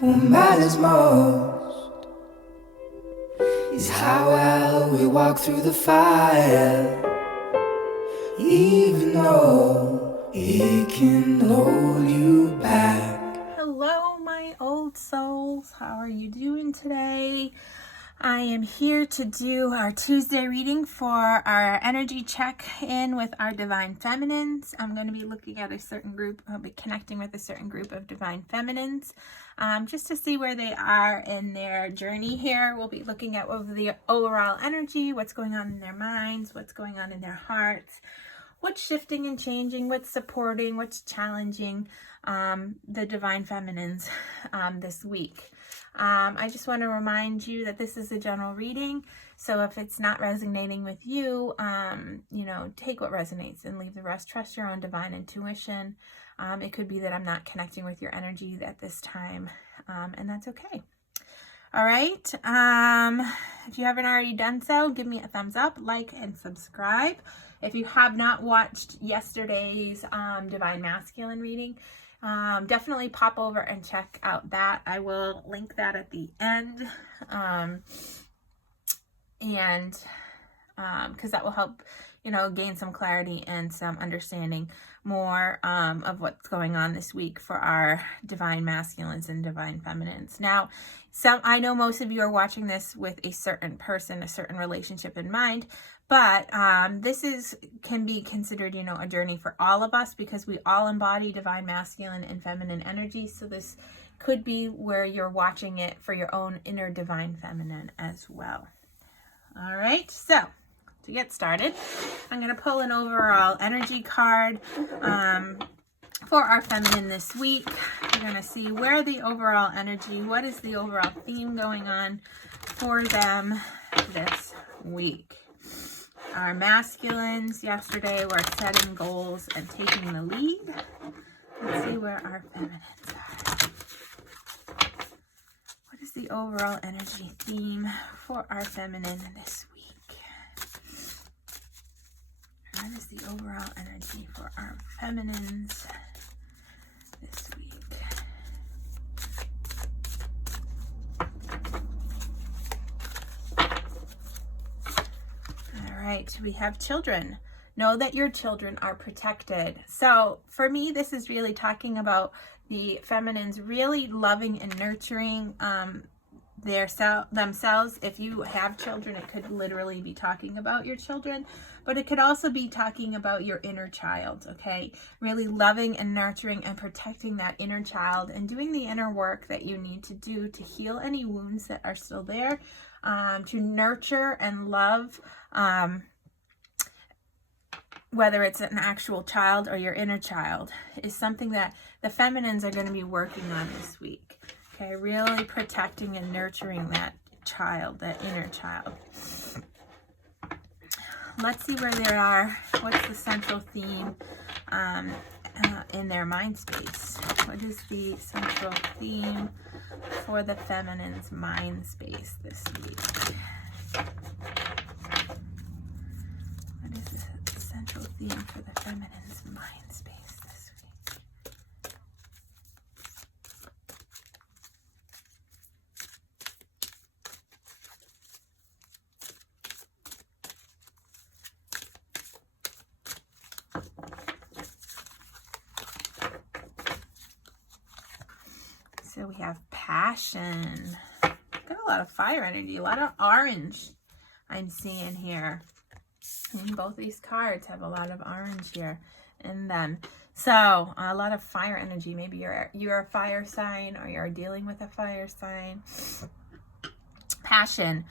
What matters most is how well we walk through the fire, even though it can hold you back. Hello, my old souls. How are you doing today? I am here to do our Tuesday reading for our energy check-in with our Divine Feminines. I'm going to be looking at a certain group. I'll be connecting with a certain group of Divine Feminines just to see where they are in their journey here. We'll be looking at the overall energy, what's going on in their minds, what's going on in their hearts, what's shifting and changing, what's supporting, what's challenging the Divine Feminines this week. I just want to remind you that this is a general reading, so if it's not resonating with you, take what resonates and leave the rest. Trust your own divine intuition. It could be that I'm not connecting with your energy at this time, and that's okay. All right. If you haven't already done so, give me a thumbs up, like, and subscribe. If you have not watched yesterday's Divine Masculine reading, definitely pop over and check out that. I will link that at the end, because that will help, gain some clarity and some understanding more of what's going on this week for our Divine Masculines and Divine Feminines. Now, I know most of you are watching this with a certain person, a certain relationship in mind, but this can be considered, a journey for all of us, because we all embody divine masculine and feminine energy. So this could be where you're watching it for your own inner divine feminine as well. All right, so to get started, I'm going to pull an overall energy card for our feminine this week. We're going to see where the overall energy, what is the overall theme going on for them this week. Our masculines yesterday were setting goals and taking the lead. Let's see where our feminines are. What is the overall energy theme for our feminine this week? What is the overall energy for our feminines this week? All right, we have children. Know that your children are protected. So for me, this is really talking about the feminines really loving and nurturing themselves. If you have children, it could literally be talking about your children, but it could also be talking about your inner child, okay? Really loving and nurturing and protecting that inner child and doing the inner work that you need to do to heal any wounds that are still there, to nurture and love, whether it's an actual child or your inner child, is something that the feminines are going to be working on this week. Okay, really protecting and nurturing that child, that inner child. Let's see where they are. What's the central theme in their mind space? What is the central theme for the feminine's mind space this week? What is the central theme for the feminine's mind space this week? So we have passion. Got a lot of fire energy, a lot of orange I'm seeing here. And both these cards have a lot of orange here in them. So a lot of fire energy. Maybe you're a fire sign, or you're dealing with a fire sign. Passion.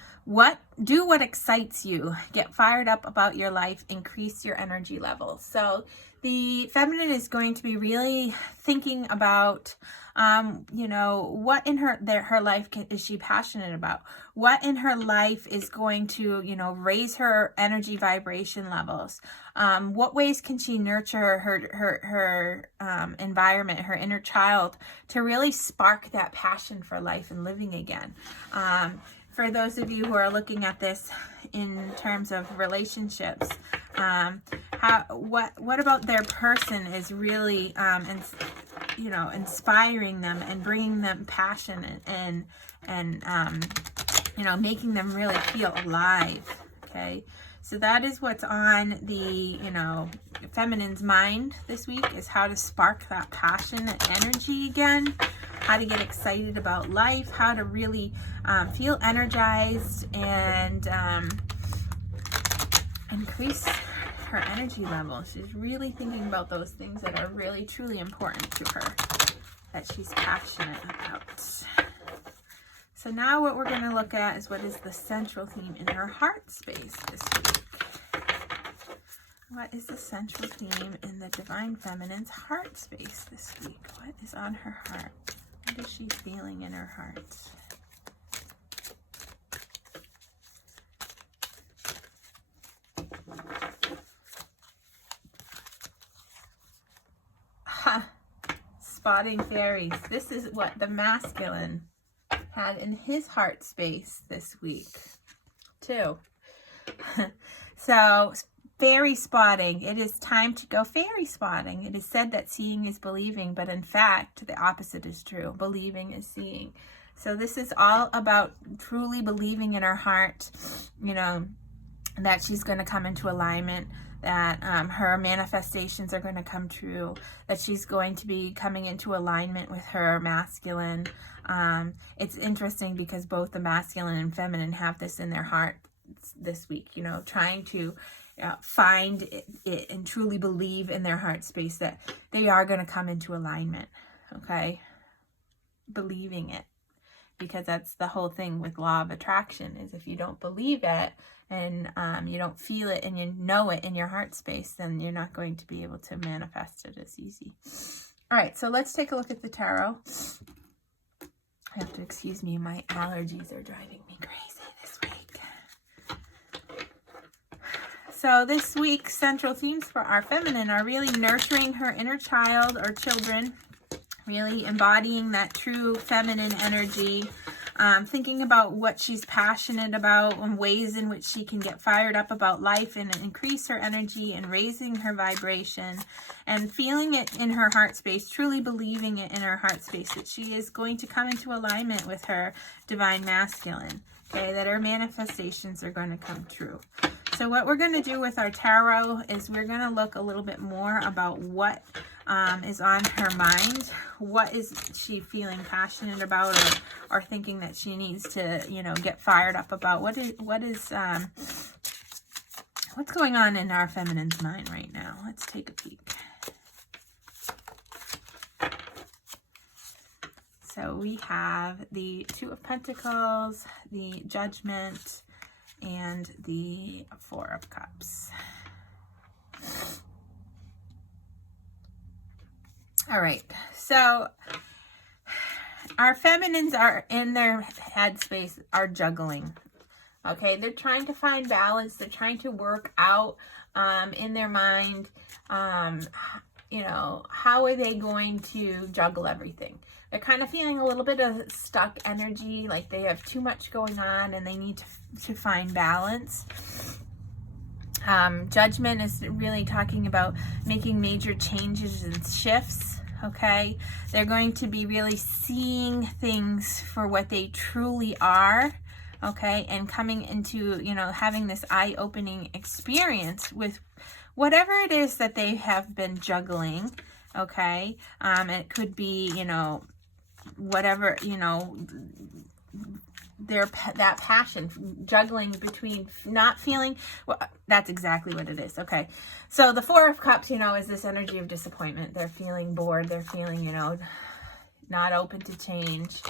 Do what excites you. Get fired up about your life. Increase your energy levels. So the feminine is going to be really thinking about, what in her life is she passionate about? What in her life is going to, raise her energy vibration levels? What ways can she nurture her environment, her inner child, to really spark that passion for life and living again? For those of you who are looking at this in terms of relationships, what about their person is really you know, inspiring them and bringing them passion and you know, making them really feel alive. Okay, so that is what's on the, you know, feminine's mind this week, is how to spark that passion and energy again, how to get excited about life, how to really feel energized and increase her energy level. She's really thinking about those things that are really truly important to her, that she's passionate about. So now what we're going to look at is what is the central theme in her heart space this week. What is the central theme in the Divine Feminine's heart space this week? What is on her heart? What is she feeling in her heart? Ha! Spotting fairies. This is what the masculine had in his heart space this week too. So fairy spotting. It is time to go fairy spotting. It is said that seeing is believing, but in fact the opposite is true. Believing is seeing. So this is all about truly believing in her heart, you know, that she's going to come into alignment, that her manifestations are going to come true, that she's going to be coming into alignment with her masculine. It's interesting because both the masculine and feminine have this in their heart this week, you know, trying to find it and truly believe in their heart space that they are going to come into alignment. Okay, believing it, because that's the whole thing with law of attraction, is if you don't believe it and you don't feel it and you know it in your heart space, then you're not going to be able to manifest it as easy. All right, so let's take a look at the tarot. I have to excuse me, my allergies are driving me crazy this week. So this week's central themes for our feminine are really nurturing her inner child or children, really embodying that true feminine energy, thinking about what she's passionate about and ways in which she can get fired up about life and increase her energy and raising her vibration, and feeling it in her heart space, truly believing it in her heart space, that she is going to come into alignment with her divine masculine, okay, that her manifestations are going to come true. So what we're going to do with our tarot is we're going to look a little bit more about what is on her mind. What is she feeling passionate about or thinking that she needs to, you know, get fired up about? What's going on in our feminine's mind right now? Let's take a peek. So we have the Two of Pentacles, the Judgment, and the Four of Cups. All right, so our feminines are in their headspace, are juggling. Okay, they're trying to find balance. They're trying to work out in their mind, you know, how are they going to juggle everything? They're kind of feeling a little bit of stuck energy, like they have too much going on and they need to find balance. Judgment is really talking about making major changes and shifts. Okay, they're going to be really seeing things for what they truly are. Okay, and coming into, you know, having this eye-opening experience with whatever it is that they have been juggling. Okay, it could be, you know, whatever, you know, that passion, juggling between not feeling, well, that's exactly what it is. Okay, so the Four of Cups, you know, is this energy of disappointment. They're feeling bored, they're feeling, you know, not open to change,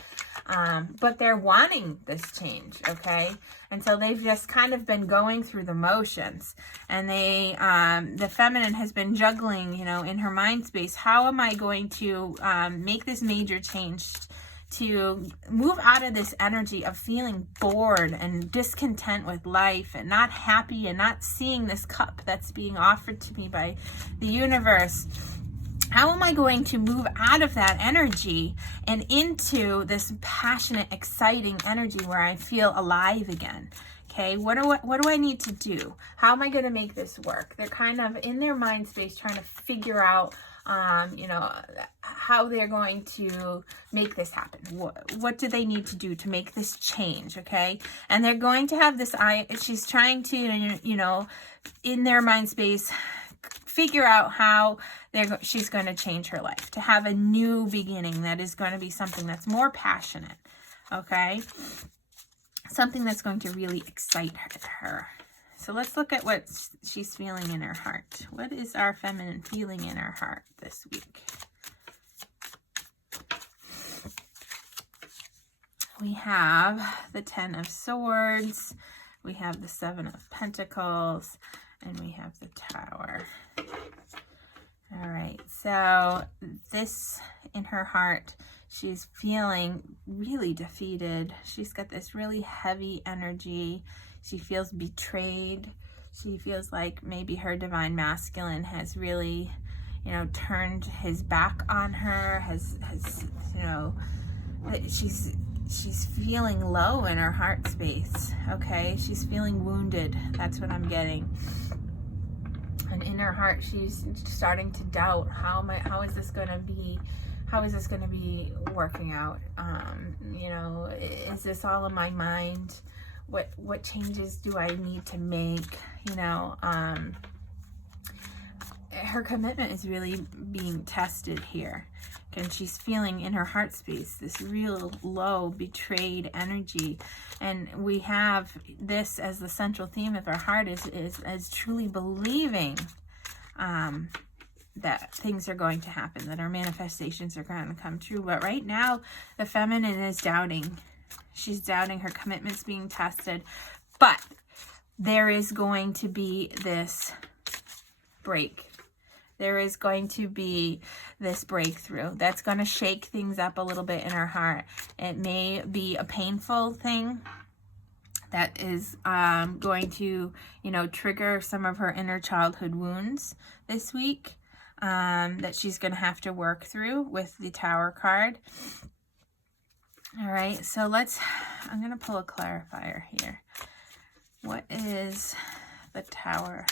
but they're wanting this change. Okay, and so they've just kind of been going through the motions, and they the feminine has been juggling, you know, in her mind space. How am I going to make this major change to move out of this energy of feeling bored and discontent with life and not happy and not seeing this cup that's being offered to me by the universe? How am I going to move out of that energy and into this passionate, exciting energy where I feel alive again? Okay, what do I need to do? How am I going to make this work? They're kind of in their mind space trying to figure out you know, how they're going to make this happen. What do they need to do to make this change, okay? And they're going to have this, she's trying to, you know, in their mind space, figure out how she's going to change her life, to have a new beginning that is going to be something that's more passionate, okay? Something that's going to really excite her. So let's look at what she's feeling in her heart. What is our feminine feeling in her heart this week? We have the 10 of Swords, we have the 7 of Pentacles, and we have the Tower. All right, so this in her heart, she's feeling really defeated. She's got this really heavy energy. She feels betrayed. She feels like maybe her divine masculine has really, you know, turned his back on her, has you know, she's feeling low in her heart space, okay? She's feeling wounded. That's what I'm getting. And in her heart, she's starting to doubt, how is this going to be? How is this going to be working out? You know, is this all in my mind? What changes do I need to make? You know, her commitment is really being tested here. And she's feeling in her heart space this real low, betrayed energy. And we have this as the central theme of her heart is truly believing that things are going to happen, that our manifestations are going to come true. But right now, the feminine is doubting. She's doubting, her commitment's being tested. But there is going to be this break. There is going to be this breakthrough that's going to shake things up a little bit in her heart. It may be a painful thing that is going to, you know, trigger some of her inner childhood wounds this week that she's going to have to work through with the Tower card. All right, so I'm going to pull a clarifier here. What is the Tower?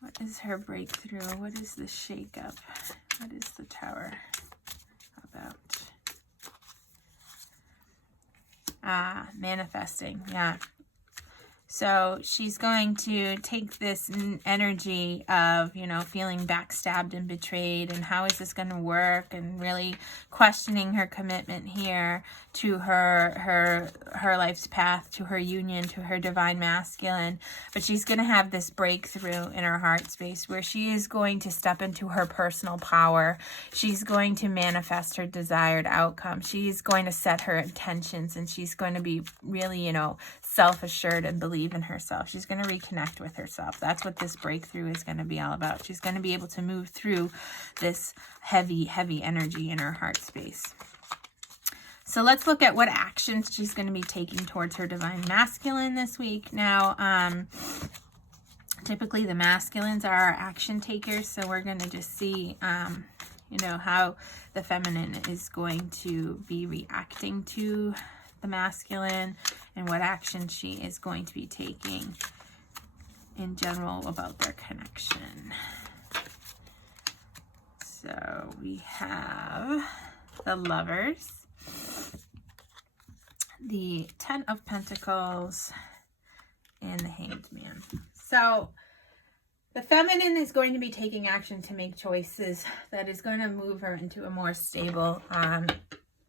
What is her breakthrough? What is the shakeup? What is the Tower about? Manifesting, yeah. So she's going to take this energy of, you know, feeling backstabbed and betrayed, and how is this going to work, and really questioning her commitment here to her life's path, to her union, to her divine masculine. But she's going to have this breakthrough in her heart space where she is going to step into her personal power. She's going to manifest her desired outcome. She's going to set her intentions, and she's going to be really, you know, self-assured and believe in herself. She's going to reconnect with herself. That's what this breakthrough is going to be all about. She's going to be able to move through this heavy, heavy energy in her heart space. So let's look at what actions she's going to be taking towards her divine masculine this week. Now, typically the masculines are our action takers, so we're going to just see, you know, how the feminine is going to be reacting to the masculine and what action she is going to be taking in general about their connection. So we have the Lovers, the 10 of Pentacles, and the Hanged Man. So the feminine is going to be taking action to make choices that is going to move her into a more stable,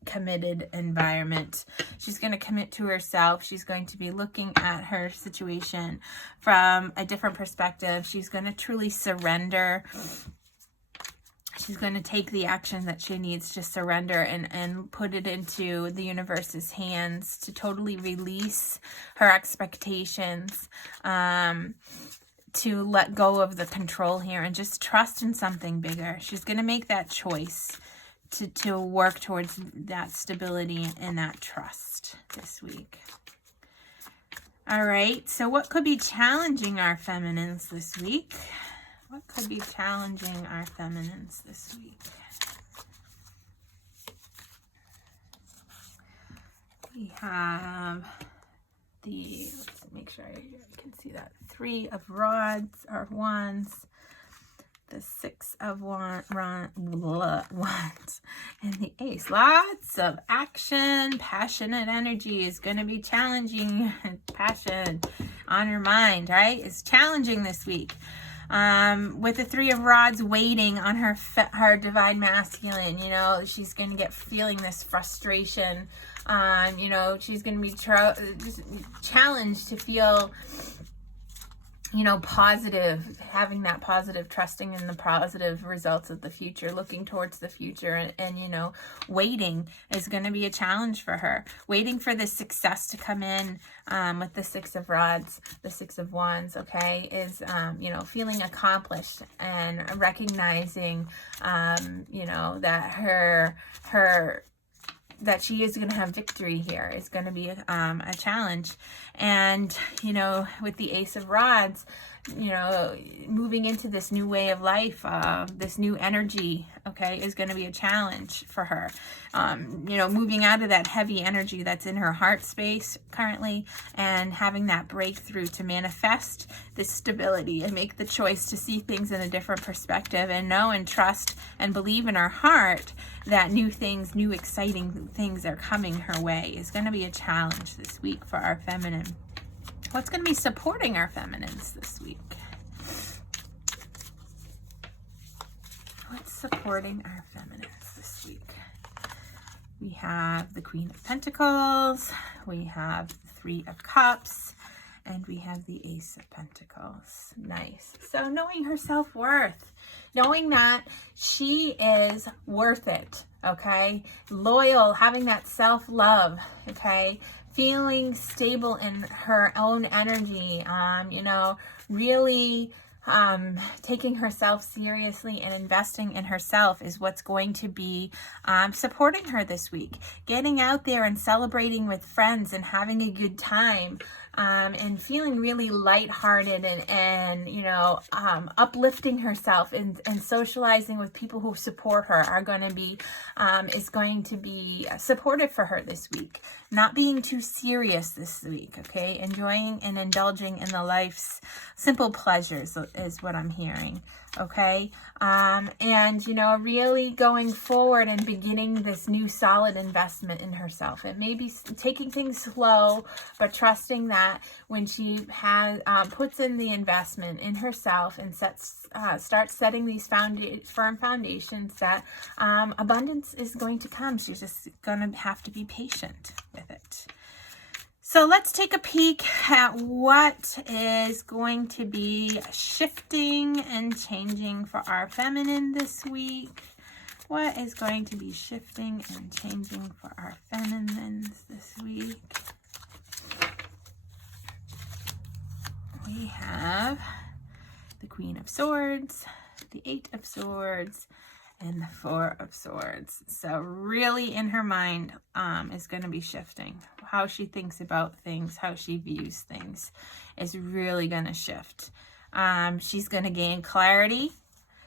committed environment. She's going to commit to herself. She's going to be looking at her situation from a different perspective. She's going to truly surrender. She's going to take the action that she needs to surrender and put it into the universe's hands to totally release her expectations, to let go of the control here and just trust in something bigger. She's going to make that choice to work towards that stability and that trust this week. All right, so what could be challenging our feminines this week? What could be challenging our feminines this week? We have let's make sure I can see that, 3 of Rods or Wands, the Six of Wands and the Ace. Lots of action, passionate energy is going to be challenging. Passion on your mind, right? It's challenging this week. With the Three of Rods waiting on her divine masculine, you know, she's going to get feeling this frustration. You know, she's going to be challenged to feel, you know, positive, having that positive, trusting in the positive results of the future, looking towards the future, and you know, waiting is going to be a challenge for her. Waiting for this success to come in with the Six of Rods, the Six of Wands, okay, is, you know, feeling accomplished and recognizing, you know, that that she is going to have victory here. It's going to be a challenge. And, you know, with the Ace of Rods, you know, moving into this new way of life, this new energy, okay, is going to be a challenge for her. You know, moving out of that heavy energy that's in her heart space currently and having that breakthrough to manifest this stability and make the choice to see things in a different perspective and know and trust and believe in her heart that new things, new exciting things are coming her way is going to be a challenge this week for our feminine. What's going to be supporting our feminines this week? What's supporting our feminines this week? We have the Queen of Pentacles, we have the Three of Cups, and we have the Ace of Pentacles. Nice. So knowing her self-worth, knowing that she is worth it, okay? Loyal, having that self-love, okay? Feeling stable in her own energy, you know, really taking herself seriously and investing in herself is what's going to be supporting her this week. Getting out there and celebrating with friends and having a good time, and feeling really lighthearted and you know, uplifting herself and socializing with people who support her are going to be, is going to be supportive for her this week. Not being too serious this week, okay? Enjoying and indulging in the life's simple pleasures is what I'm hearing, okay? And, you know, really going forward and beginning this new solid investment in herself. It may be taking things slow, but trusting that when she has puts in the investment in herself and starts setting these firm foundations, that abundance is going to come. She's just going to have to be patient with it. So let's take a peek at what is going to be shifting and changing for our feminine this week. What is going to be shifting and changing for our feminines this week? We have the Queen of Swords, the Eight of Swords, and the Four of Swords. So really in her mind is going to be shifting. How she thinks about things, how she views things is really going to shift. She's going to gain clarity.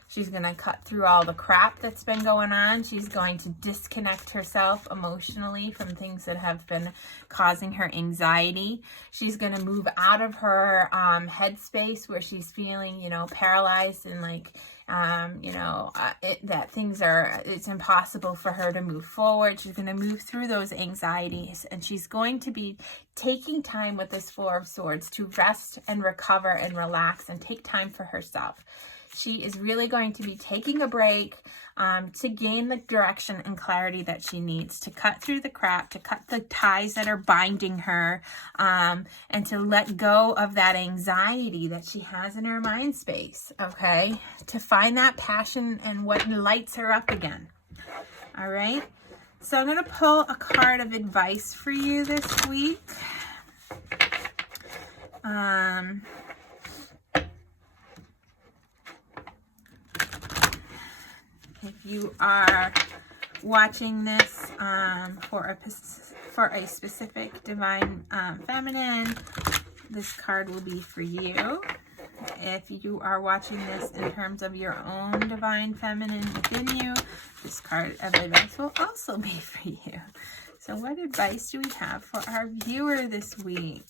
She's going to cut through all the crap that's been going on. She's going to disconnect herself emotionally from things that have been causing her anxiety. She's going to move out of her headspace where she's feeling, you know, paralyzed and like, you know, that it's impossible for her to move forward. She's going to move through those anxieties, and she's going to be taking time with this Four of Swords to rest and recover and relax and take time for herself. She is really going to be taking a break to gain the direction and clarity that she needs, to cut through the crap, to cut the ties that are binding her, and to let go of that anxiety that she has in her mind space, okay? To find that passion and what lights her up again, all right? So I'm going to pull a card of advice for you this week. If you are watching this for a specific divine feminine, this card will be for you. If you are watching this in terms of your own divine feminine within you, this card of advice will also be for you. So what advice do we have for our viewer this week?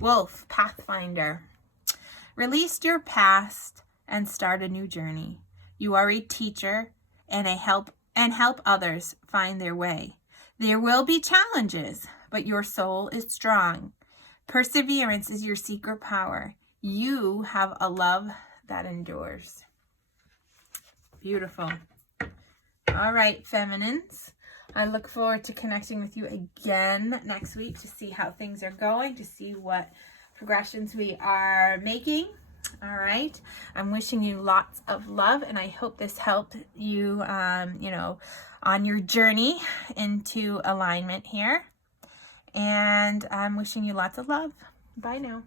Wolf, Pathfinder. Release your past and start a new journey. You are a teacher and help others find their way. There will be challenges, but your soul is strong. Perseverance is your secret power. You have a love that endures. Beautiful. All right, feminines. I look forward to connecting with you again next week to see how things are going, to see what progressions we are making. All right. I'm wishing you lots of love, and I hope this helped you, on your journey into alignment here. And I'm wishing you lots of love. Bye now.